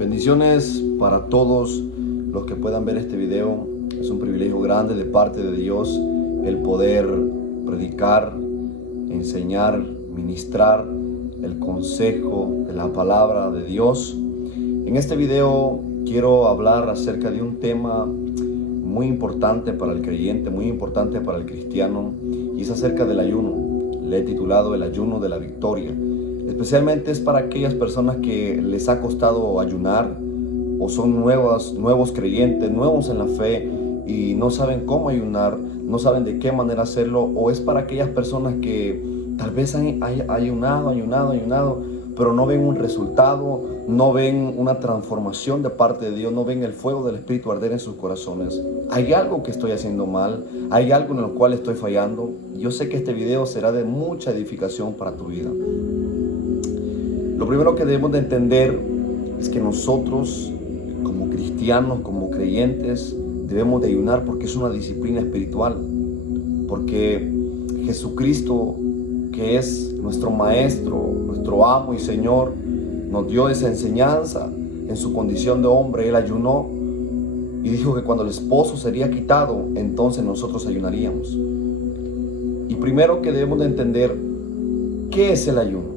Bendiciones para todos los que puedan ver este video. Es un privilegio grande de parte de Dios el poder predicar, enseñar, ministrar el consejo de la palabra de Dios. En este video quiero hablar acerca de un tema muy importante para el creyente, muy importante para el cristiano, y es acerca del ayuno. Le he titulado El ayuno de la victoria. Especialmente es para aquellas personas que les ha costado ayunar o son nuevos creyentes, nuevos en la fe y no saben cómo ayunar, no saben de qué manera hacerlo, o es para aquellas personas que tal vez han ayunado, pero no ven un resultado, no ven una transformación de parte de Dios, no ven el fuego del Espíritu arder en sus corazones. Hay algo que estoy haciendo mal, hay algo en lo cual estoy fallando. Yo sé que este video será de mucha edificación para tu vida. Lo primero que debemos de entender es que nosotros, como cristianos, como creyentes, debemos de ayunar porque es una disciplina espiritual. Porque Jesucristo, que es nuestro Maestro, nuestro Amo y Señor, nos dio esa enseñanza. En su condición de hombre, Él ayunó y dijo que cuando el esposo sería quitado, entonces nosotros ayunaríamos. Y primero que debemos de entender, ¿qué es el ayuno?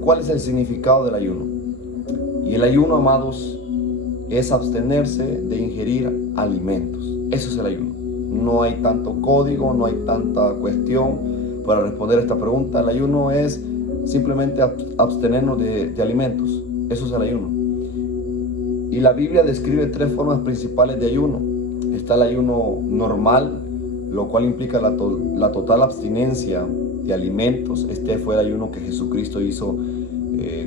¿Cuál es el significado del ayuno? Y el ayuno, amados, es abstenerse de ingerir alimentos. Eso es el ayuno. No hay tanto código, no hay tanta cuestión para responder esta pregunta. El ayuno es simplemente abstenernos de alimentos. Eso es el ayuno. Y la Biblia describe tres formas principales de ayuno. Está el ayuno normal, lo cual implica la total abstinencia de alimentos. Este fue el ayuno que Jesucristo hizo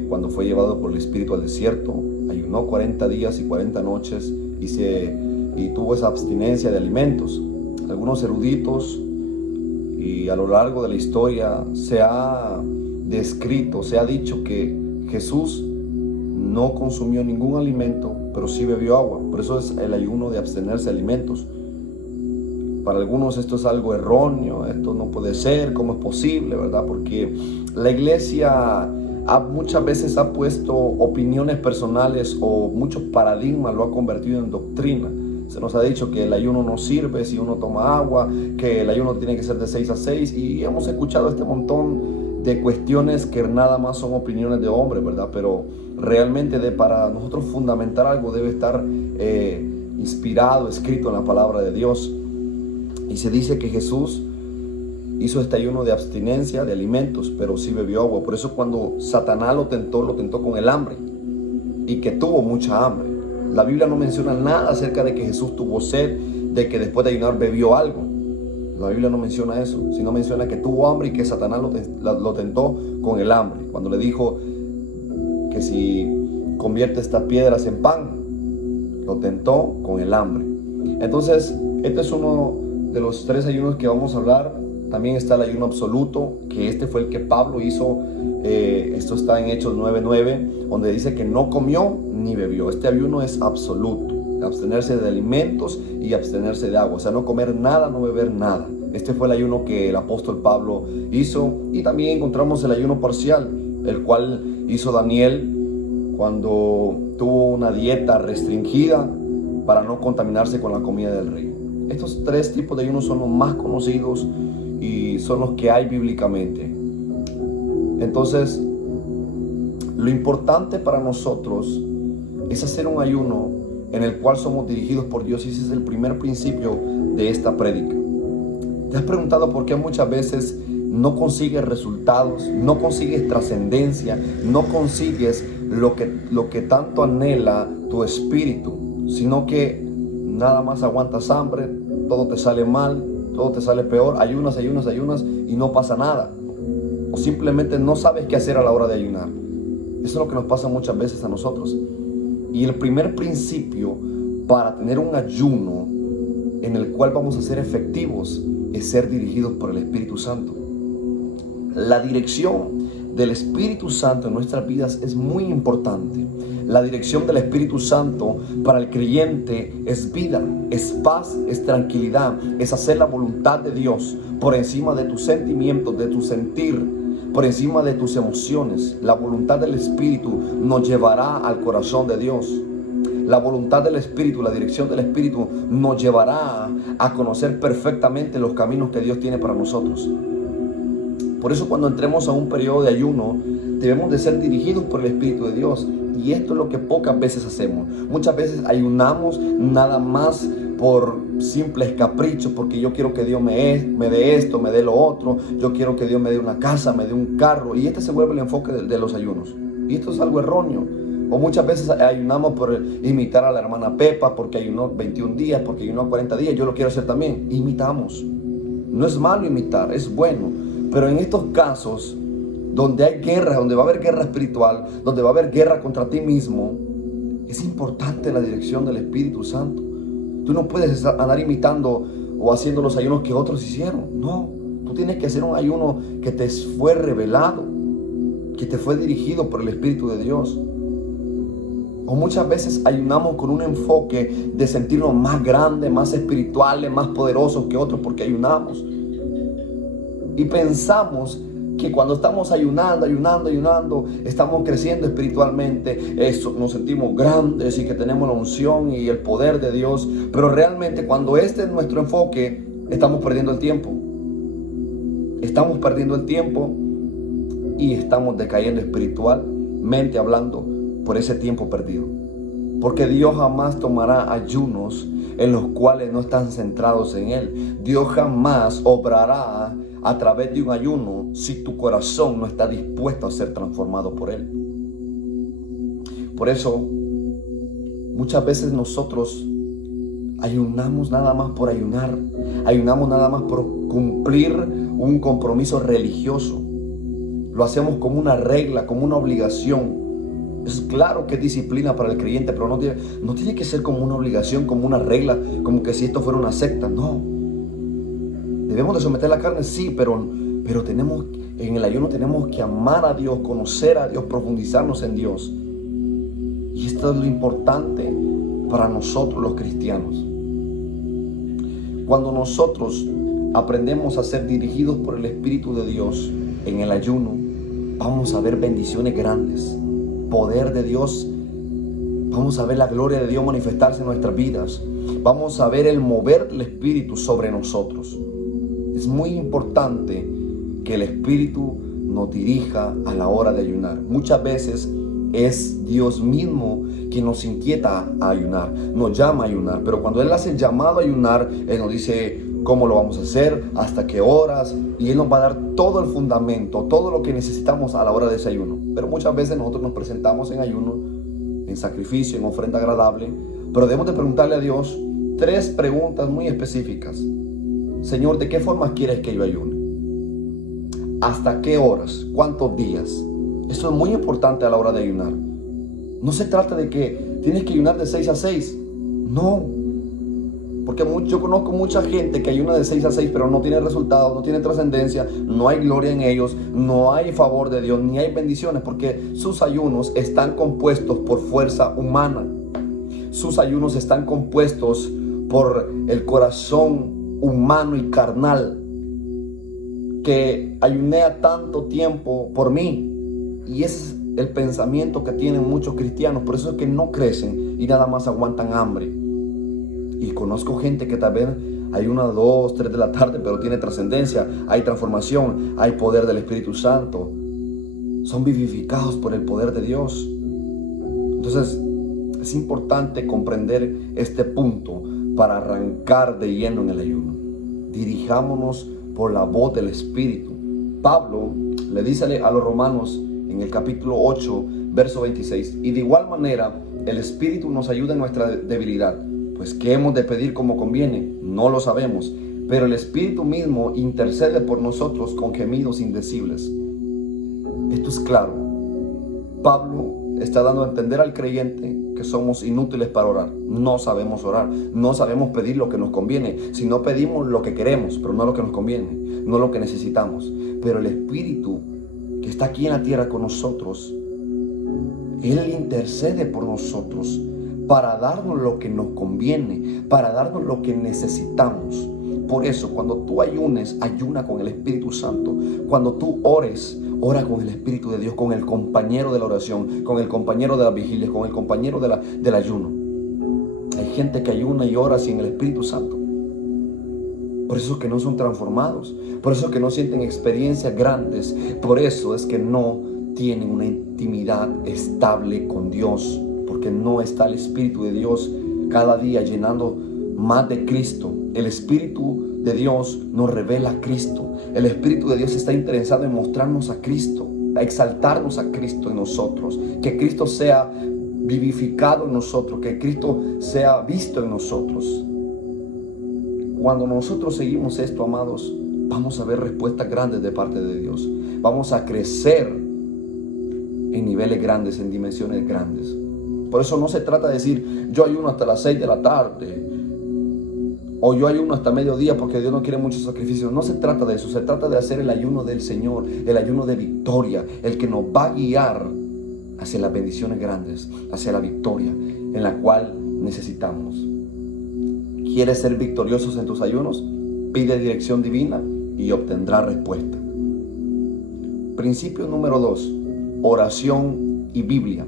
cuando fue llevado por el Espíritu al desierto. Ayunó 40 días y 40 noches y tuvo esa abstinencia de alimentos. Algunos eruditos y a lo largo de la historia se ha descrito, se ha dicho que Jesús no consumió ningún alimento, pero sí bebió agua. Por eso es el ayuno de abstenerse de alimentos. Para algunos esto es algo erróneo, esto no puede ser, ¿cómo es posible, verdad? Porque la iglesia muchas veces ha puesto opiniones personales o muchos paradigmas, lo ha convertido en doctrina. Se nos ha dicho que el ayuno no sirve si uno toma agua, que el ayuno tiene que ser de 6 a 6, y hemos escuchado este montón de cuestiones que nada más son opiniones de hombres, ¿verdad? Pero realmente para nosotros fundamentar algo debe estar inspirado, escrito en la palabra de Dios. Y se dice que Jesús hizo este ayuno de abstinencia de alimentos, pero sí bebió agua. Por eso cuando Satanás lo tentó con el hambre, y que tuvo mucha hambre. La Biblia no menciona nada acerca de que Jesús tuvo sed, de que después de ayunar bebió algo. La Biblia no menciona eso, sino menciona que tuvo hambre y que Satanás lo tentó con el hambre. Cuando le dijo que si convierte estas piedras en pan, lo tentó con el hambre. Entonces, este es uno de los tres ayunos que vamos a hablar. También está el ayuno absoluto, que este fue el que Pablo hizo. Esto está en Hechos 9:9, donde dice que no comió ni bebió. Este ayuno es absoluto, abstenerse de alimentos y abstenerse de agua, o sea, no comer nada, no beber nada. Este fue el ayuno que el apóstol Pablo hizo. Y también encontramos el ayuno parcial, el cual hizo Daniel cuando tuvo una dieta restringida para no contaminarse con la comida del rey. Estos tres tipos de ayunos son los más conocidos y son los que hay bíblicamente. Entonces, lo importante para nosotros es hacer un ayuno en el cual somos dirigidos por Dios, y ese es el primer principio de esta prédica. ¿Te has preguntado por qué muchas veces no consigues resultados, no consigues trascendencia, no consigues lo que tanto anhela tu espíritu, sino que nada más aguantas hambre, todo te sale mal, todo te sale peor, ayunas y no pasa nada? O simplemente no sabes qué hacer a la hora de ayunar. Eso es lo que nos pasa muchas veces a nosotros. Y el primer principio para tener un ayuno en el cual vamos a ser efectivos es ser dirigidos por el Espíritu Santo. La dirección del Espíritu Santo en nuestras vidas es muy importante. La dirección del Espíritu Santo para el creyente es vida, es paz, es tranquilidad, es hacer la voluntad de Dios por encima de tus sentimientos, de tu sentir, por encima de tus emociones. La voluntad del Espíritu nos llevará al corazón de Dios. La voluntad del Espíritu, la dirección del Espíritu nos llevará a conocer perfectamente los caminos que Dios tiene para nosotros. Por eso cuando entremos a un periodo de ayuno, debemos de ser dirigidos por el Espíritu de Dios. Y esto es lo que pocas veces hacemos. Muchas veces ayunamos nada más por simples caprichos, porque yo quiero que Dios me dé esto, me dé lo otro. Yo quiero que Dios me dé una casa, me dé un carro. Y este se vuelve el enfoque de los ayunos. Y esto es algo erróneo. O muchas veces ayunamos por imitar a la hermana Pepa, porque ayunó 21 días, porque ayunó 40 días. Yo lo quiero hacer también. Imitamos. No es malo imitar, es bueno. Pero en estos casos, donde hay guerra, donde va a haber guerra espiritual, donde va a haber guerra contra ti mismo, es importante la dirección del Espíritu Santo. Tú no puedes andar imitando o haciendo los ayunos que otros hicieron. No, tú tienes que hacer un ayuno que te fue revelado, que te fue dirigido por el Espíritu de Dios. O muchas veces ayunamos con un enfoque de sentirnos más grandes, más espirituales, más poderosos que otros porque ayunamos. Y pensamos que cuando estamos ayunando, estamos creciendo espiritualmente, nos sentimos grandes y que tenemos la unción y el poder de Dios. Pero realmente cuando este es nuestro enfoque, estamos perdiendo el tiempo. Estamos perdiendo el tiempo y estamos decayendo espiritualmente hablando por ese tiempo perdido. Porque Dios jamás tomará ayunos en los cuales no están centrados en Él. Dios jamás obrará a través de un ayuno si tu corazón no está dispuesto a ser transformado por Él. Por eso, muchas veces nosotros ayunamos nada más por ayunar. Ayunamos nada más por cumplir un compromiso religioso. Lo hacemos como una regla, como una obligación. Es claro que es disciplina para el creyente, pero no tiene que ser como una obligación, como una regla, como que si esto fuera una secta. No. Debemos de someter la carne, sí, pero en el ayuno tenemos que amar a Dios, conocer a Dios, profundizarnos en Dios. Y esto es lo importante para nosotros los cristianos. Cuando nosotros aprendemos a ser dirigidos por el Espíritu de Dios en el ayuno, vamos a ver bendiciones grandes, poder de Dios. Vamos a ver la gloria de Dios manifestarse en nuestras vidas. Vamos a ver el mover del Espíritu sobre nosotros. Es muy importante que el Espíritu nos dirija a la hora de ayunar. Muchas veces es Dios mismo quien nos inquieta a ayunar, nos llama a ayunar. Pero cuando Él hace el llamado a ayunar, Él nos dice cómo lo vamos a hacer, hasta qué horas, y Él nos va a dar todo el fundamento, todo lo que necesitamos a la hora de ese ayuno. Pero muchas veces nosotros nos presentamos en ayuno, en sacrificio, en ofrenda agradable, pero debemos de preguntarle a Dios 3 preguntas muy específicas. Señor, ¿de qué forma quieres que yo ayune? ¿Hasta qué horas? ¿Cuántos días? Esto es muy importante a la hora de ayunar. No se trata de que tienes que ayunar de 6 a 6. No. Porque yo conozco mucha gente que ayuna de 6 a 6, pero no tiene resultados, no tiene trascendencia, no hay gloria en ellos, no hay favor de Dios, ni hay bendiciones, porque sus ayunos están compuestos por fuerza humana. Sus ayunos están compuestos por el corazón humano y carnal, que ayuné a tanto tiempo por mí. Y ese es el pensamiento que tienen muchos cristianos. Por eso es que no crecen y nada más aguantan hambre. Y conozco gente que tal vez ayuna 2, 3 de la tarde, pero tiene trascendencia, hay transformación, hay poder del Espíritu Santo. Son vivificados por el poder de Dios. Entonces, es importante comprender este punto para arrancar de lleno en el ayuno. Dirijámonos por la voz del Espíritu. Pablo le dice a los romanos en el capítulo 8, verso 26, y de igual manera el Espíritu nos ayuda en nuestra debilidad, pues ¿qué hemos de pedir como conviene? No lo sabemos, pero el Espíritu mismo intercede por nosotros con gemidos indecibles. Esto es claro. Pablo está dando a entender al creyente que somos inútiles para orar. No sabemos orar, no sabemos pedir lo que nos conviene, sino pedimos lo que queremos, pero no lo que nos conviene, no lo que necesitamos. Pero el Espíritu que está aquí en la tierra con nosotros, Él intercede por nosotros para darnos lo que nos conviene, para darnos lo que necesitamos. Por eso, cuando tú ayunes, ayuna con el Espíritu Santo. Cuando tú ores, ora con el Espíritu de Dios, con el compañero de la oración, con el compañero de las vigilias, con el compañero del ayuno. gente que ayuna y ora sin el Espíritu Santo. Por eso es que no son transformados. Por eso es que no sienten experiencias grandes. Por eso es que no tienen una intimidad estable con Dios. Porque no está el Espíritu de Dios cada día llenando más de Cristo. El Espíritu de Dios nos revela a Cristo. El Espíritu de Dios está interesado en mostrarnos a Cristo, a exaltarnos a Cristo en nosotros. Que Cristo sea vivificado en nosotros, que Cristo sea visto en nosotros. Cuando nosotros seguimos esto, amados, vamos a ver respuestas grandes de parte de Dios. Vamos a crecer en niveles grandes, en dimensiones grandes. Por eso no se trata de decir, yo ayuno hasta las 6 de la tarde, o yo ayuno hasta mediodía porque Dios no quiere muchos sacrificios. No se trata de eso, se trata de hacer el ayuno del Señor, el ayuno de victoria, el que nos va a guiar hacia las bendiciones grandes, hacia la victoria en la cual necesitamos. ¿Quieres ser victoriosos en tus ayunos? Pide dirección divina y obtendrás respuesta. Principio número 2, oración y Biblia.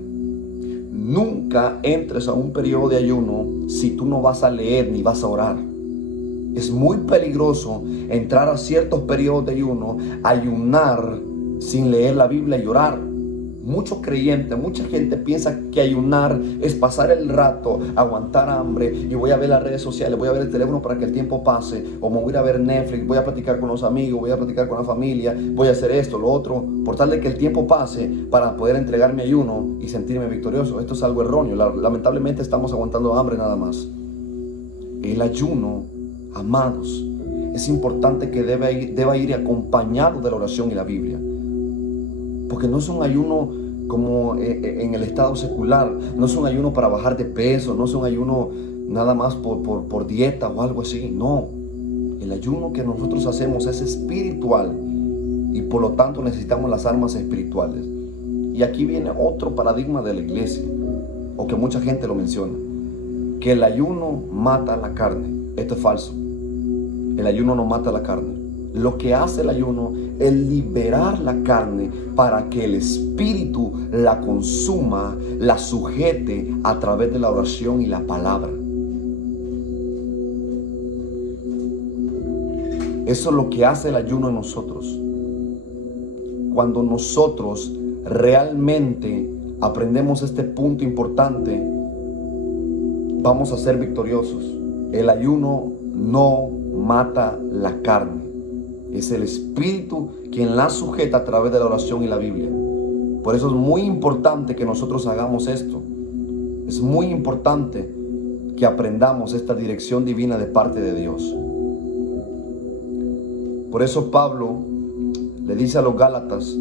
Nunca entres a un periodo de ayuno si tú no vas a leer ni vas a orar. Es muy peligroso entrar a ciertos periodos de ayuno, ayunar sin leer la Biblia y orar. Muchos creyentes, mucha gente piensa que ayunar es pasar el rato, aguantar hambre y voy a ver las redes sociales, voy a ver el teléfono para que el tiempo pase, o me voy a ver Netflix, voy a platicar con los amigos, voy a platicar con la familia, voy a hacer esto, lo otro, por tal de que el tiempo pase para poder entregar mi ayuno y sentirme victorioso. Esto es algo erróneo. Lamentablemente estamos aguantando hambre nada más. El ayuno, amados, es importante que deba ir acompañado de la oración y la Biblia. Porque no es un ayuno como en el estado secular, no es un ayuno para bajar de peso, no es un ayuno nada más por dieta o algo así. No, el ayuno que nosotros hacemos es espiritual y por lo tanto necesitamos las armas espirituales. Y aquí viene otro paradigma de la iglesia, o que mucha gente lo menciona, que el ayuno mata la carne. Esto es falso. El ayuno no mata la carne. Lo que hace el ayuno es liberar la carne para que el espíritu la consuma, la sujete a través de la oración y la palabra. Eso es lo que hace el ayuno en nosotros. Cuando nosotros realmente aprendemos este punto importante, vamos a ser victoriosos. El ayuno no mata la carne. Es el Espíritu quien la sujeta a través de la oración y la Biblia. Por eso es muy importante que nosotros hagamos esto. Es muy importante que aprendamos esta dirección divina de parte de Dios. Por eso Pablo le dice a los Gálatas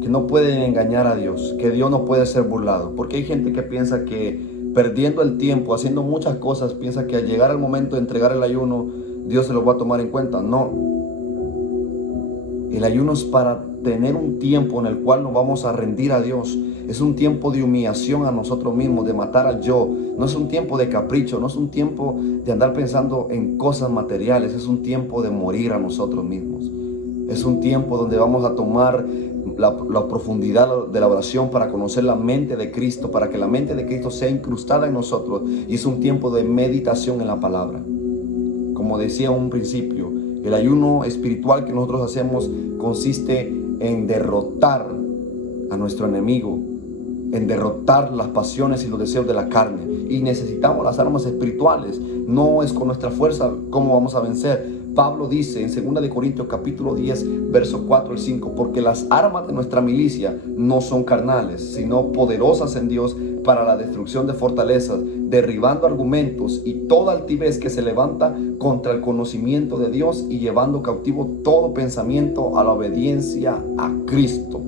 que no pueden engañar a Dios, que Dios no puede ser burlado. Porque hay gente que piensa que perdiendo el tiempo, haciendo muchas cosas, piensa que al llegar el momento de entregar el ayuno, Dios se lo va a tomar en cuenta. No. El ayuno es para tener un tiempo en el cual nos vamos a rendir a Dios. Es un tiempo de humillación a nosotros mismos, de matar al yo. No es un tiempo de capricho, no es un tiempo de andar pensando en cosas materiales. Es un tiempo de morir a nosotros mismos. Es un tiempo donde vamos a tomar la profundidad de la oración para conocer la mente de Cristo, para que la mente de Cristo sea incrustada en nosotros. Y es un tiempo de meditación en la palabra. Como decía en un principio, el ayuno espiritual que nosotros hacemos consiste en derrotar a nuestro enemigo, en derrotar las pasiones y los deseos de la carne. Y necesitamos las armas espirituales. No es con nuestra fuerza cómo vamos a vencer. Pablo dice en 2 Corintios capítulo 10, verso 4 y 5, porque las armas de nuestra milicia no son carnales, sino poderosas en Dios para la destrucción de fortalezas, derribando argumentos y toda altivez que se levanta contra el conocimiento de Dios y llevando cautivo todo pensamiento a la obediencia a Cristo.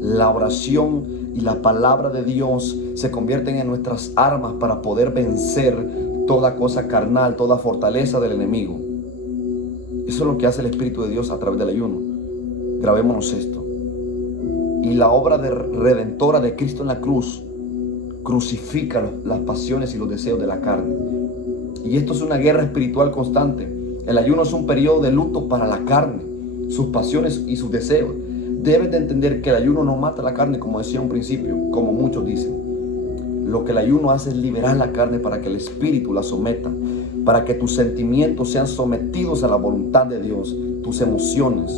La oración y la palabra de Dios se convierten en nuestras armas para poder vencer toda cosa carnal, toda fortaleza del enemigo. Eso es lo que hace el Espíritu de Dios a través del ayuno. Grabémonos esto. Y la obra redentora de Cristo en la cruz crucifica las pasiones y los deseos de la carne. Y esto es una guerra espiritual constante. El ayuno es un periodo de luto para la carne, sus pasiones y sus deseos. Debes de entender que el ayuno no mata la carne, como decía en un principio, como muchos dicen. lo que el ayuno hace es liberar la carne para que el espíritu la someta, para que tus sentimientos sean sometidos a la voluntad de Dios, tus emociones.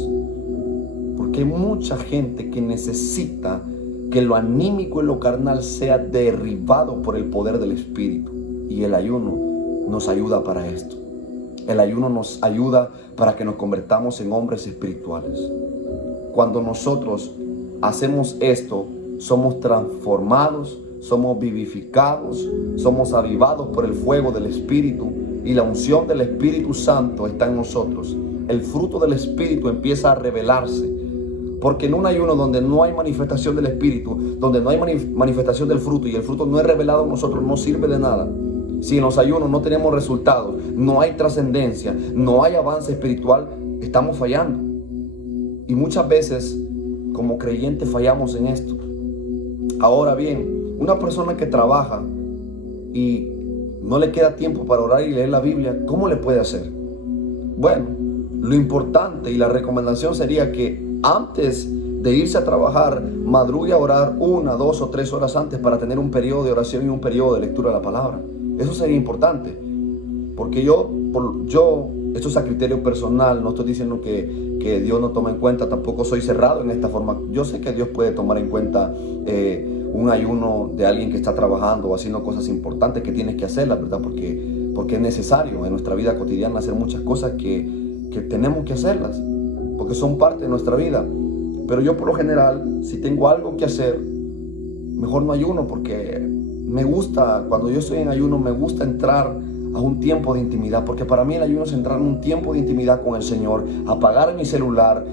Porque hay mucha gente que necesita que lo anímico y lo carnal sea derribado por el poder del espíritu. Y el ayuno nos ayuda para esto. El ayuno nos ayuda para que nos convertamos en hombres espirituales. Cuando nosotros hacemos esto, somos transformados, somos vivificados, somos avivados por el fuego del Espíritu, y la unción del Espíritu Santo está en nosotros. El fruto del Espíritu empieza a revelarse, porque en un ayuno donde no hay manifestación del Espíritu, donde no hay manifestación del fruto y el fruto no es revelado en nosotros, no sirve de nada. Si en los ayunos no tenemos resultados, no hay trascendencia, no hay avance espiritual, estamos fallando. Y muchas veces como creyentes fallamos en esto. Ahora bien, una persona que trabaja y no le queda tiempo para orar y leer la Biblia, ¿cómo le puede hacer? Bueno, lo importante y la recomendación sería que antes de irse a trabajar, madrugue a orar 1, 2 o 3 horas antes para tener un periodo de oración y un periodo de lectura de la palabra. Eso sería importante, porque yo, esto es a criterio personal, no estoy diciendo que Dios no toma en cuenta, tampoco soy cerrado en esta forma. Yo sé que Dios puede tomar en cuenta un ayuno de alguien que está trabajando o haciendo cosas importantes que tienes que hacerlas, ¿verdad? Porque es necesario en nuestra vida cotidiana hacer muchas cosas que tenemos que hacerlas, porque son parte de nuestra vida. Pero yo por lo general, si tengo algo que hacer, mejor no ayuno, porque me gusta, cuando yo estoy en ayuno, me gusta entrar a un tiempo de intimidad, porque para mí el ayuno es entrar en un tiempo de intimidad con el Señor, apagar mi celular,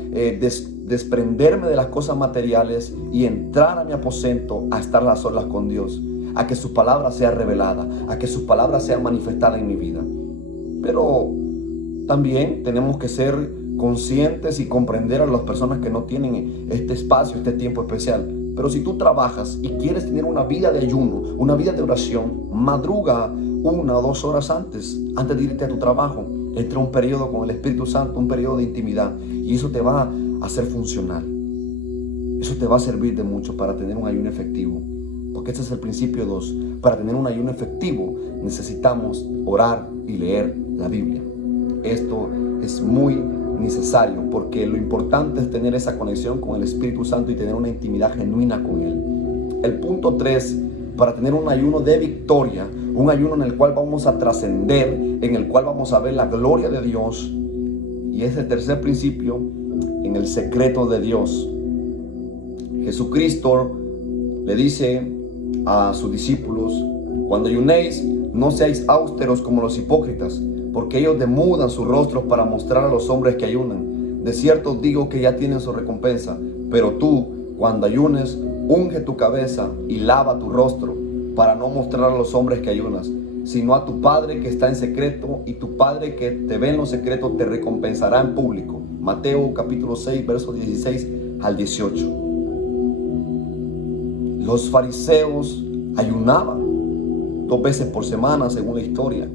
desprenderme de las cosas materiales y entrar a mi aposento a estar a solas con Dios, a que su palabra sea revelada, a que su palabra sea manifestada en mi vida. Pero también tenemos que ser conscientes y comprender a las personas que no tienen este espacio, este tiempo especial. Pero si tú trabajas y quieres tener una vida de ayuno, una vida de oración, madruga 1 o 2 horas antes de irte a tu trabajo. Entra un periodo con el Espíritu Santo, un periodo de intimidad, y eso te va a hacer funcional. Eso te va a servir de mucho para tener un ayuno efectivo. Porque este es el principio 2. Para tener un ayuno efectivo necesitamos orar y leer la Biblia. Esto es muy necesario, porque lo importante es tener esa conexión con el Espíritu Santo y tener una intimidad genuina con Él. El punto 3, para tener un ayuno de victoria, un ayuno en el cual vamos a trascender, en el cual vamos a ver la gloria de Dios, y es el tercer principio, en el secreto de Dios. Jesucristo le dice a sus discípulos: cuando ayunéis, no seáis austeros como los hipócritas, porque ellos demudan sus rostros para mostrar a los hombres que ayunan. De cierto os digo que ya tienen su recompensa. Pero tú, cuando ayunes, unge tu cabeza y lava tu rostro, para no mostrar a los hombres que ayunas, sino a tu Padre que está en secreto, y tu Padre que te ve en lo secreto te recompensará en público. Mateo capítulo 6, versos 16 al 18. Los fariseos ayunaban 2 veces por semana, según la historia.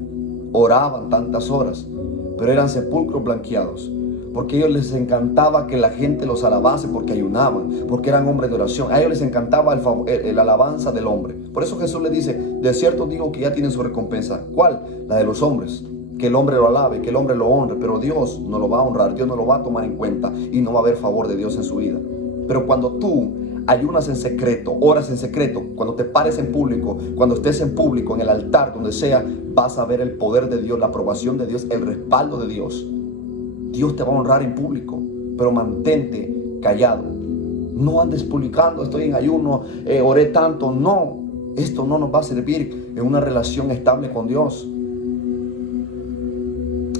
Oraban tantas horas, pero eran sepulcros blanqueados, porque a ellos les encantaba que la gente los alabase, porque ayunaban, porque eran hombres de oración. A ellos les encantaba la alabanza del hombre. Por eso Jesús les dice: de cierto digo que ya tienen su recompensa. ¿Cuál? La de los hombres. Que el hombre lo alabe, que el hombre lo honre, pero Dios no lo va a honrar, Dios no lo va a tomar en cuenta, y no va a haber favor de Dios en su vida. Pero cuando tú ayunas en secreto, oras en secreto, cuando te pares en público, cuando estés en público, en el altar, donde sea, vas a ver el poder de Dios, la aprobación de Dios, el respaldo de Dios. Dios te va a honrar en público, pero mantente callado. No andes publicando: estoy en ayuno, oré tanto. No, esto no nos va a servir en una relación estable con Dios.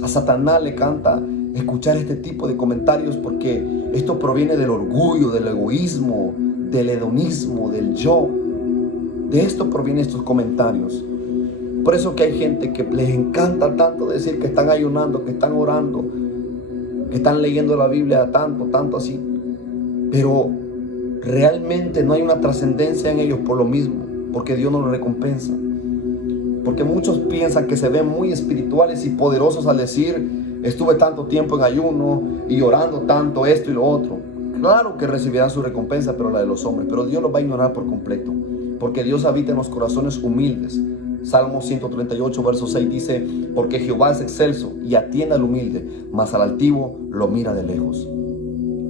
A Satanás le encanta escuchar este tipo de comentarios, porque esto proviene del orgullo, del egoísmo, del hedonismo, del yo. De esto provienen estos comentarios. Por eso que hay gente que les encanta tanto decir que están ayunando, que están orando, que están leyendo la Biblia tanto así, pero realmente no hay una trascendencia en ellos por lo mismo, porque Dios no los recompensa. Porque muchos piensan que se ven muy espirituales y poderosos al decir: estuve tanto tiempo en ayuno y orando tanto, esto y lo otro. Claro que recibirán su recompensa, pero la de los hombres. Pero Dios los va a ignorar por completo. porque Dios habita en los corazones humildes. Salmo 138, verso 6 dice: porque Jehová es excelso y atiende al humilde, mas al altivo lo mira de lejos.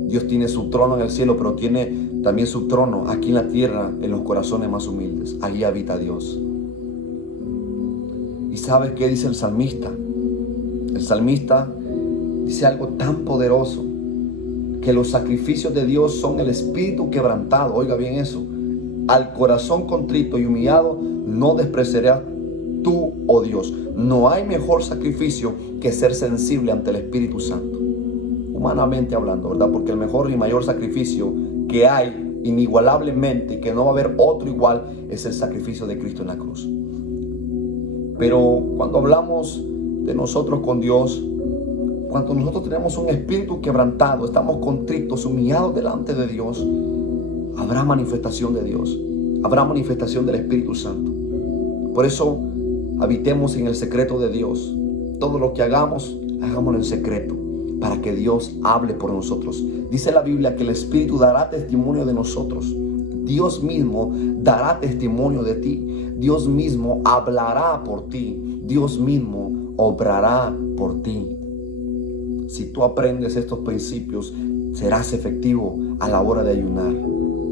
Dios tiene su trono en el cielo, pero tiene también su trono aquí en la tierra, en los corazones más humildes. Allí habita Dios. ¿Y sabes qué dice el salmista? El salmista dice algo tan poderoso, que los sacrificios de Dios son el espíritu quebrantado. Oiga bien eso. Al corazón contrito y humillado no despreciarás tú, oh Dios. No hay mejor sacrificio que ser sensible ante el Espíritu Santo, humanamente hablando, ¿verdad? Porque el mejor y mayor sacrificio que hay, inigualablemente, y que no va a haber otro igual, es el sacrificio de Cristo en la cruz. Pero cuando hablamos de nosotros con Dios, cuando nosotros tenemos un espíritu quebrantado, estamos contritos, humillados delante de Dios, habrá manifestación de Dios, habrá manifestación del Espíritu Santo. Por eso, habitemos en el secreto de Dios. Todo lo que hagamos, hagámoslo en secreto, para que Dios hable por nosotros. Dice la Biblia que el Espíritu dará testimonio de nosotros. Dios mismo dará testimonio de ti. Dios mismo hablará por ti. Dios mismo obrará por ti. Si tú aprendes estos principios, serás efectivo a la hora de ayunar.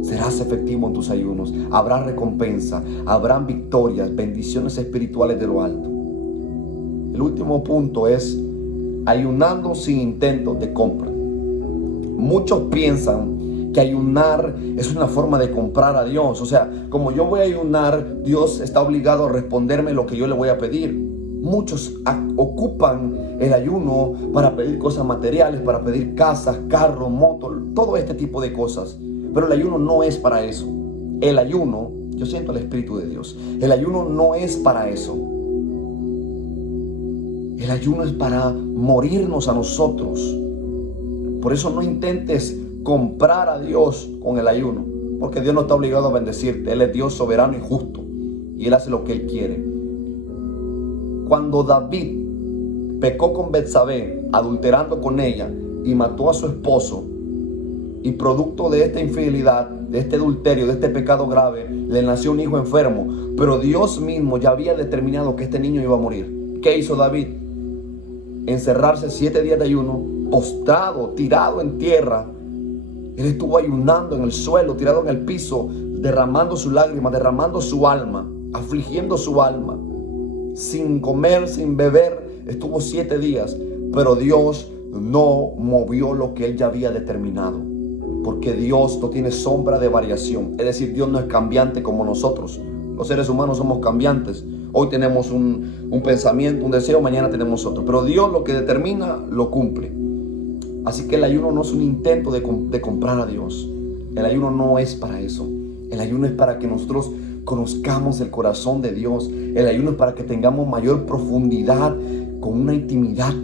Serás efectivo en tus ayunos. Habrá recompensa, habrán victorias, bendiciones espirituales de lo alto. El último punto es ayunando sin intentos de compra. Muchos piensan que ayunar es una forma de comprar a Dios. O sea, como yo voy a ayunar, Dios está obligado a responderme lo que yo le voy a pedir. Muchos ocupan el ayuno para pedir cosas materiales, para pedir casas, carros, motos, todo este tipo de cosas. Pero el ayuno no es para eso. El ayuno, yo siento el Espíritu de Dios, el ayuno no es para eso. El ayuno es para morirnos a nosotros. Por eso no intentes comprar a Dios con el ayuno, porque Dios no está obligado a bendecirte. Él es Dios soberano y justo, y Él hace lo que Él quiere. Cuando David pecó con Betsabé, adulterando con ella, y mató a su esposo, y producto de esta infidelidad, de este adulterio, de este pecado grave, le nació un hijo enfermo, pero Dios mismo ya había determinado que este niño iba a morir. ¿Qué hizo David? Encerrarse 7 días de ayuno, postrado, tirado en tierra. Él estuvo ayunando en el suelo, tirado en el piso, derramando sus lágrimas, derramando su alma, afligiendo su alma, sin comer, sin beber. Estuvo 7 días, pero Dios no movió lo que Él ya había determinado, porque Dios no tiene sombra de variación. Es decir, Dios no es cambiante como nosotros. Los seres humanos somos cambiantes. Hoy tenemos un pensamiento, un deseo, mañana tenemos otro. Pero Dios lo que determina, lo cumple. Así que el ayuno no es un intento de comprar a Dios. El ayuno no es para eso. El ayuno es para que nosotros conozcamos el corazón de Dios. El ayuno es para que tengamos mayor profundidad, con una intimidad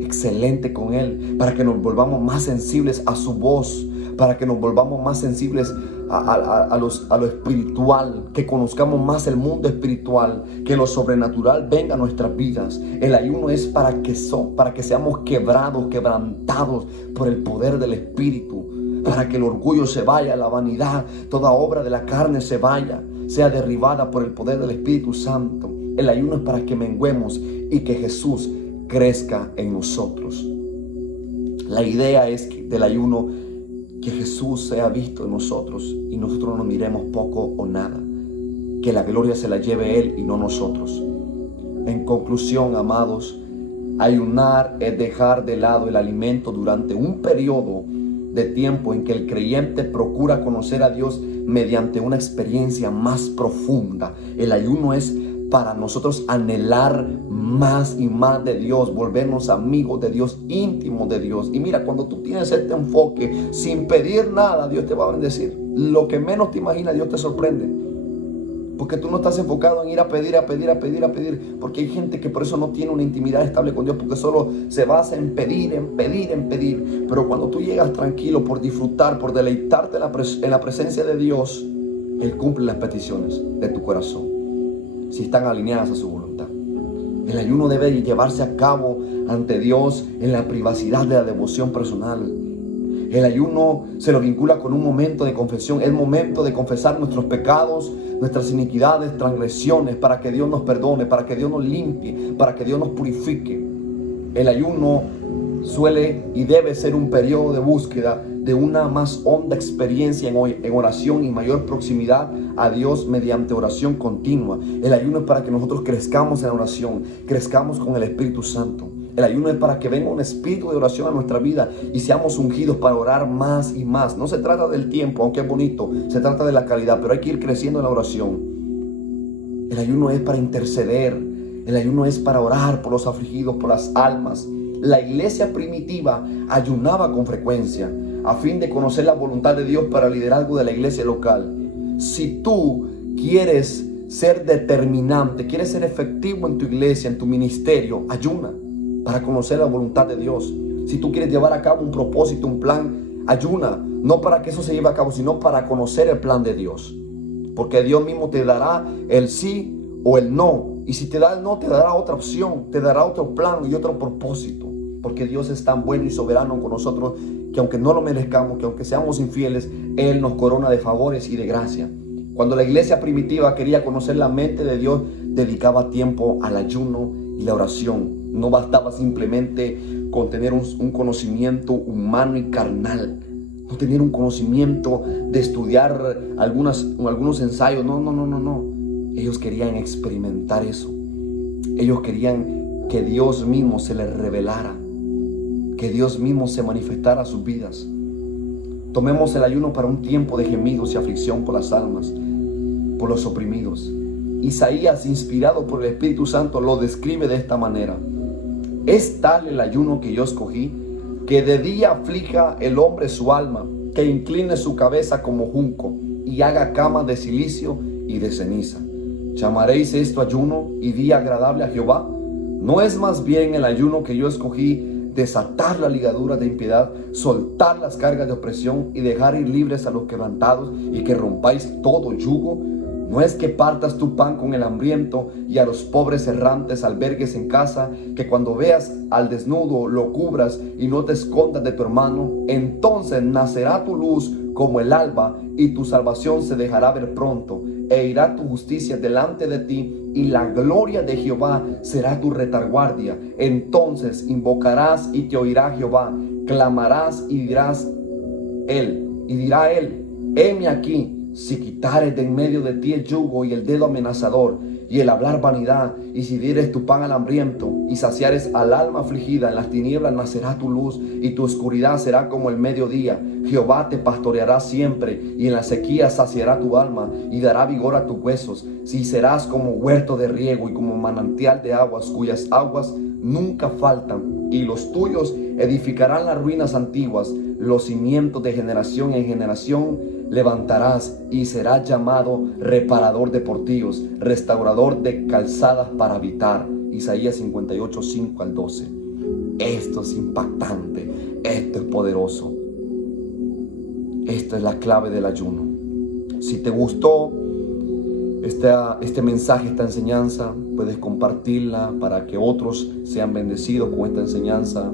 excelente con Él, para que nos volvamos más sensibles a su voz, para que nos volvamos más sensibles a lo espiritual, que conozcamos más el mundo espiritual, que lo sobrenatural venga a nuestras vidas. El ayuno es para que seamos quebrantados por el poder del Espíritu, para que el orgullo se vaya, la vanidad, toda obra de la carne se vaya, sea derribada por el poder del Espíritu Santo. El ayuno es para que menguemos y que Jesús crezca en nosotros. La idea es del ayuno que Jesús sea visto en nosotros y nosotros no miremos poco o nada, que la gloria se la lleve Él y no nosotros. En conclusión, amados, ayunar es dejar de lado el alimento durante un periodo de tiempo en que el creyente procura conocer a Dios mediante una experiencia más profunda. El ayuno es para nosotros anhelar más y más de Dios, volvernos amigos de Dios, íntimos de Dios. Y mira, cuando tú tienes este enfoque, sin pedir nada, Dios te va a bendecir. Lo que menos te imaginas, Dios te sorprende. Porque tú no estás enfocado en ir a pedir, porque hay gente que por eso no tiene una intimidad estable con Dios, porque solo se basa en pedir. Pero cuando tú llegas tranquilo por disfrutar, por deleitarte en la presencia de Dios, Él cumple las peticiones de tu corazón, si están alineadas a su voluntad. El ayuno debe llevarse a cabo ante Dios en la privacidad de la devoción personal. El ayuno se lo vincula con un momento de confesión. Es momento de confesar nuestros pecados, nuestras iniquidades, transgresiones, para que Dios nos perdone, para que Dios nos limpie, para que Dios nos purifique. El ayuno suele y debe ser un periodo de búsqueda de una más honda experiencia en oración y mayor proximidad a Dios mediante oración continua. El ayuno es para que nosotros crezcamos en la oración, crezcamos con el Espíritu Santo. El ayuno es para que venga un espíritu de oración a nuestra vida y seamos ungidos para orar más y más. No se trata del tiempo, aunque es bonito, se trata de la calidad, pero hay que ir creciendo en la oración. El ayuno es para interceder, el ayuno es para orar por los afligidos, por las almas. La iglesia primitiva ayunaba con frecuencia a fin de conocer la voluntad de Dios para el liderazgo de la iglesia local. Si tú quieres ser determinante, quieres ser efectivo en tu iglesia, en tu ministerio, ayuna para conocer la voluntad de Dios. Si tú quieres llevar a cabo un propósito, un plan, ayuna, no para que eso se lleve a cabo, sino para conocer el plan de Dios. Porque Dios mismo te dará el sí o el no. Y si te da el no, te dará otra opción, te dará otro plan y otro propósito. Porque Dios es tan bueno y soberano con nosotros que aunque no lo merezcamos, que aunque seamos infieles, Él nos corona de favores y de gracia. Cuando la iglesia primitiva quería conocer la mente de Dios, dedicaba tiempo al ayuno y la oración. No bastaba simplemente con tener un conocimiento humano y carnal. No tener un conocimiento de estudiar algunos ensayos. No. Ellos querían experimentar eso. Ellos querían que Dios mismo se les revelara, que Dios mismo se manifestara a sus vidas. Tomemos el ayuno para un tiempo de gemidos y aflicción por las almas, por los oprimidos. Isaías, inspirado por el Espíritu Santo, lo describe de esta manera: es tal el ayuno que yo escogí, que de día aflija el hombre su alma, que incline su cabeza como junco y haga cama de cilicio y de ceniza. ¿Llamaréis esto ayuno y día agradable a Jehová? ¿No es más bien el ayuno que yo escogí desatar la ligadura de impiedad, soltar las cargas de opresión y dejar ir libres a los quebrantados y que rompáis todo yugo? ¿No es que partas tu pan con el hambriento y a los pobres errantes albergues en casa, que cuando veas al desnudo lo cubras y no te escondas de tu hermano? Entonces nacerá tu luz como el alba y tu salvación se dejará ver pronto, e irá tu justicia delante de ti y la gloria de Jehová será tu retaguardia. Entonces invocarás y te oirá Jehová, clamarás y dirá él, heme aquí. Si quitares de en medio de ti el yugo y el dedo amenazador y el hablar vanidad, y si dieres tu pan al hambriento y saciares al alma afligida, en las tinieblas nacerá tu luz y tu oscuridad será como el mediodía. Jehová te pastoreará siempre y en la sequía saciará tu alma y dará vigor a tus huesos. Si serás como huerto de riego y como manantial de aguas, cuyas aguas nunca faltan, y los tuyos edificarán las ruinas antiguas. Los cimientos de generación en generación levantarás y serás llamado reparador de portillos, restaurador de calzadas para habitar. Isaías 58, 5 al 12. Esto es impactante, esto es poderoso. Esta es la clave del ayuno. Si te gustó este mensaje, esta enseñanza, puedes compartirla para que otros sean bendecidos con esta enseñanza.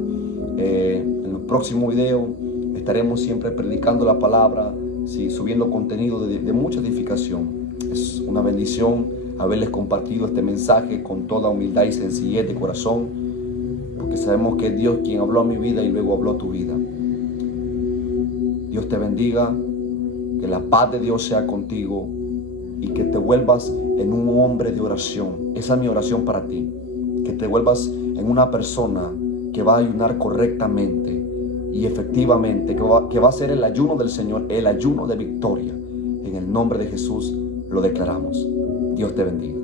En el próximo video estaremos siempre predicando la palabra, subiendo contenido de mucha edificación. Es una bendición haberles compartido este mensaje con toda humildad y sencillez de corazón, porque sabemos que es Dios quien habló a mi vida y luego habló a tu vida. Dios te bendiga, que la paz de Dios sea contigo y que te vuelvas en un hombre de oración. Esa es mi oración para ti, que te vuelvas en una persona que va a ayunar correctamente y efectivamente, que va a ser el ayuno del Señor, el ayuno de victoria. En el nombre de Jesús lo declaramos. Dios te bendiga.